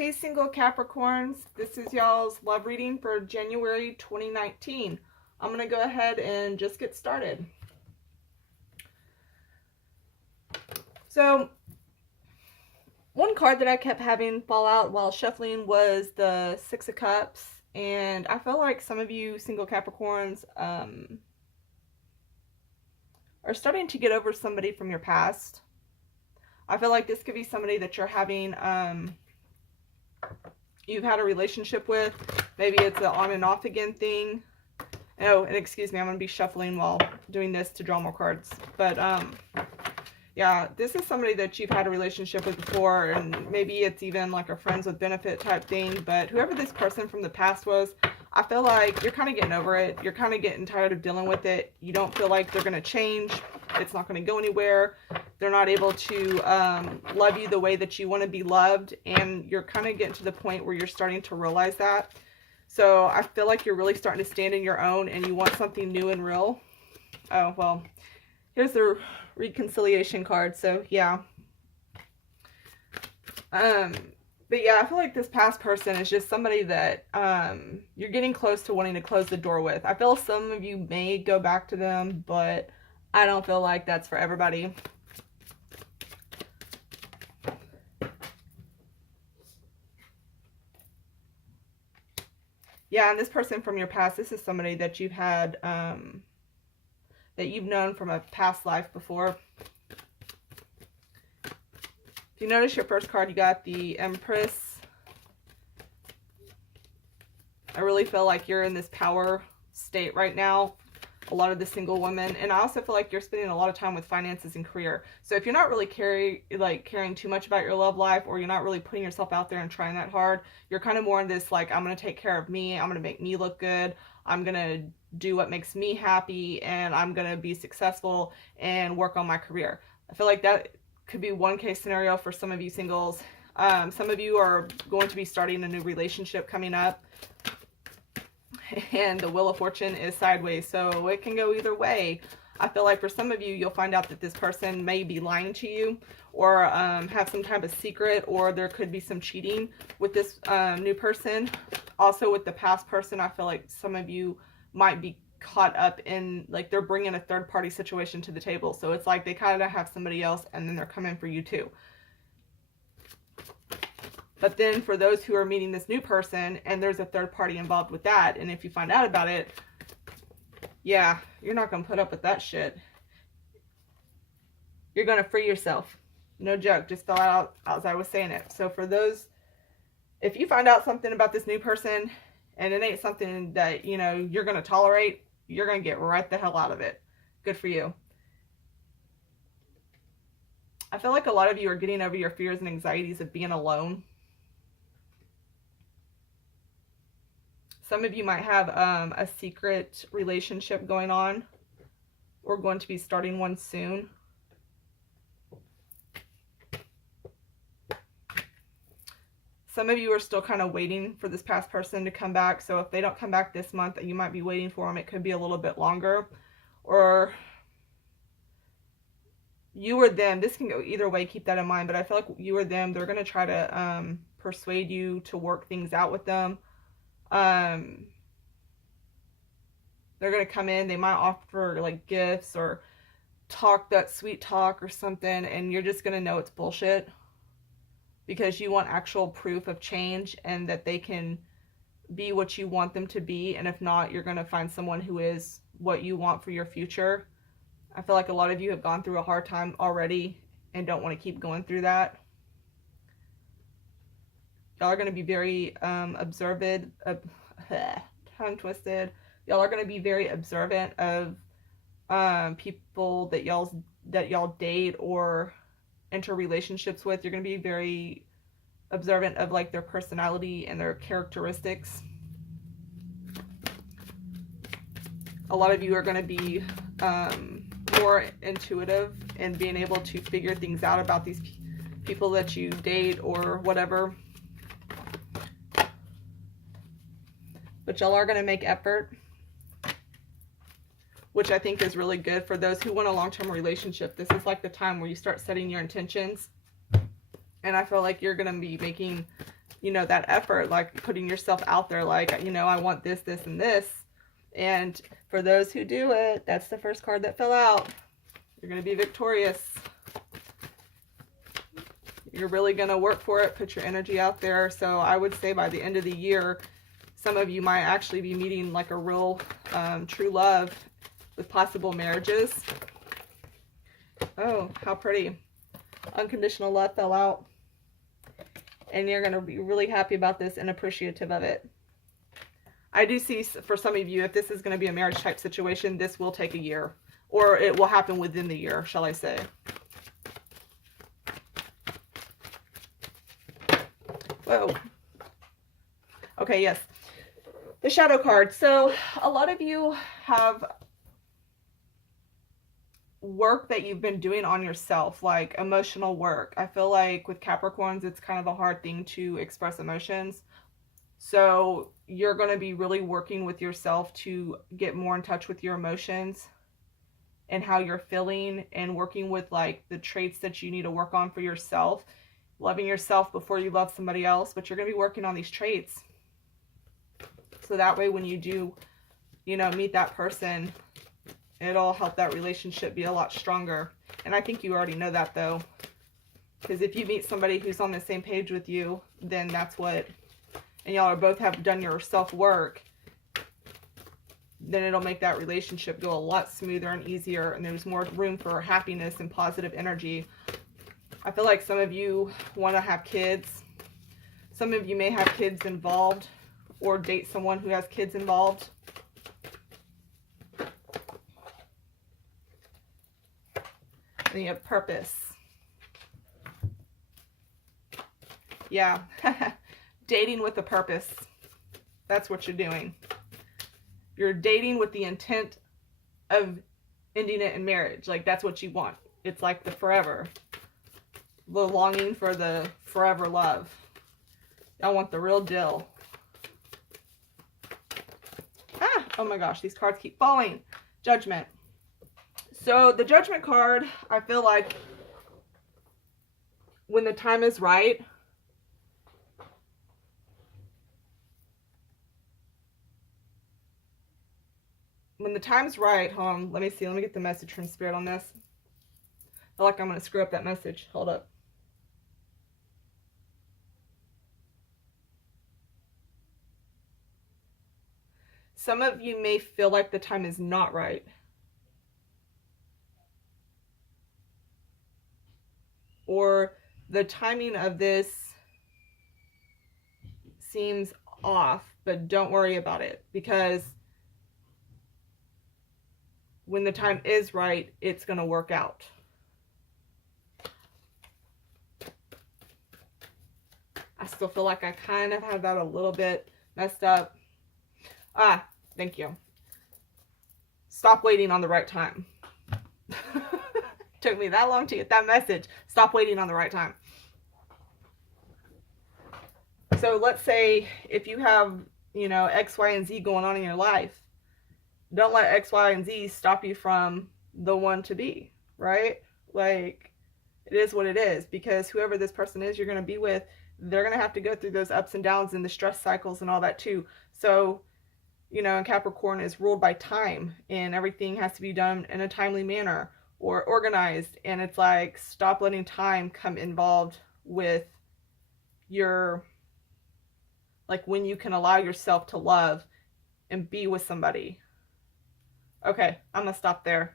Hey single Capricorns, this is y'all's love reading for January 2019. I'm going to go ahead and just get started. So, one card that I kept having fall out while shuffling was the Six of Cups. And I feel like some of you single Capricorns are starting to get over somebody from your past. I feel like this could be somebody that you're having... you've had a relationship with. Maybe it's an on and off again thing. Oh, and excuse me, I'm going to be shuffling while doing this to draw more cards. But, yeah, this is somebody that you've had a relationship with before, and maybe it's even like a friends with benefit type thing. But whoever this person from the past was, I feel like you're kind of getting over it. You're kind of getting tired of dealing with it. You don't feel like they're going to change. It's not going to go anywhere. They're not able to love you the way that you want to be loved. And you're kind of getting to the point where you're starting to realize that. So I feel like you're really starting to stand in your own and you want something new and real. Oh, well, here's the reconciliation card. So, yeah. But yeah, I feel like this past person is just somebody that you're getting close to wanting to close the door with. I feel some of you may go back to them, but I don't feel like that's for everybody. Yeah, and this person from your past, this is somebody that you've had, that you've known from a past life before. If you notice your first card, you got the Empress. I really feel like you're in this power state right now. A lot of the single women. And I also feel like you're spending a lot of time with finances and career. So if you're not really caring too much about your love life, or you're not really putting yourself out there and trying that hard, you're kind of more in this like, I'm going to take care of me. I'm going to make me look good. I'm going to do what makes me happy, and I'm going to be successful and work on my career. I feel like that could be one case scenario for some of you singles. Some of you are going to be starting a new relationship coming up. And the Wheel of Fortune is sideways, so it can go either way. I feel like for some of you, you'll find out that this person may be lying to you, or have some type of secret, or there could be some cheating with this new person. Also with the past person, I feel like some of you might be caught up in, like, they're bringing a third-party situation to the table. So it's like they kind of have somebody else, and then they're coming for you too. But then for those who are meeting this new person and there's a third party involved with that, and if you find out about it, yeah, you're not going to put up with that shit. You're going to free yourself. No joke. Just fell out as I was saying it. So for those, if you find out something about this new person and it ain't something that, you know, you're going to tolerate, you're going to get right the hell out of it. Good for you. I feel like a lot of you are getting over your fears and anxieties of being alone. Some of you might have a secret relationship going on, or going to be starting one soon. Some of you are still kind of waiting for this past person to come back. So if they don't come back this month, you might be waiting for them. It could be a little bit longer. Or you or them. This can go either way. Keep that in mind. But I feel like you or them, they're going to try to persuade you to work things out with them. They're going to come in, they might offer like gifts or talk that sweet talk or something, and you're just going to know it's bullshit because you want actual proof of change and that they can be what you want them to be. And if not, you're going to find someone who is what you want for your future. I feel like a lot of you have gone through a hard time already and don't want to keep going through that. Y'all are going to be very observant, tongue twisted. Y'all are going to be very observant of people that y'all date or enter relationships with. You're going to be very observant of like their personality and their characteristics. A lot of you are going to be more intuitive and being able to figure things out about these people that you date or whatever. But y'all are going to make effort, which I think is really good for those who want a long-term relationship. This is like the time where you start setting your intentions. And I feel like you're going to be making you know, that effort, like putting yourself out there, like, you know, I want this, this, and this. And for those who do it, that's the first card that fell out. You're going to be victorious. You're really going to work for it, put your energy out there. So I would say by the end of the year, some of you might actually be meeting like a real true love with possible marriages. Oh, how pretty. Unconditional love fell out. And you're going to be really happy about this and appreciative of it. I do see for some of you, if this is going to be a marriage type situation, this will take a year. Or it will happen within the year, shall I say. Whoa. Okay, yes. The shadow card. So a lot of you have work that you've been doing on yourself, like emotional work. I feel like with Capricorns, it's kind of a hard thing to express emotions. So you're going to be really working with yourself to get more in touch with your emotions and how you're feeling, and working with like the traits that you need to work on for yourself. Loving yourself before you love somebody else, but you're going to be working on these traits. So that way when you do, you know, meet that person, it'll help that relationship be a lot stronger. And I think you already know that though. Because if you meet somebody who's on the same page with you, then that's what, and y'all are both have done your self-work, then it'll make that relationship go a lot smoother and easier, and there's more room for happiness and positive energy. I feel like some of you want to have kids. Some of you may have kids involved or date someone who has kids involved. And you have purpose. Yeah. Dating with a purpose. That's what you're doing. You're dating with the intent of ending it in marriage. Like, that's what you want. It's like the forever. The longing for the forever love. I want the real deal. Ah, oh my gosh, these cards keep falling. Judgment. So the Judgment card, I feel like when the time is right, when the time's right, hold on, let me see, let me get the message from Spirit on this. I feel like I'm going to screw up that message. Hold up. Some of you may feel like the time is not right. Or the timing of this seems off, but don't worry about it, because when the time is right, it's going to work out. I still feel like I kind of had that a little bit messed up. Ah, thank you. Stop waiting on the right time. Took me that long to get that message. Stop waiting on the right time. So let's say if you have, you know, X, Y, and Z going on in your life, don't let X, Y, and Z stop you from the one to be, right? Like, it is what it is, because whoever this person is you're going to be with, they're going to have to go through those ups and downs and the stress cycles and all that too. So, you know, and Capricorn is ruled by time, and everything has to be done in a timely manner or organized. And it's like, stop letting time come involved with your, like, when you can allow yourself to love and be with somebody. Okay, I'm gonna stop there.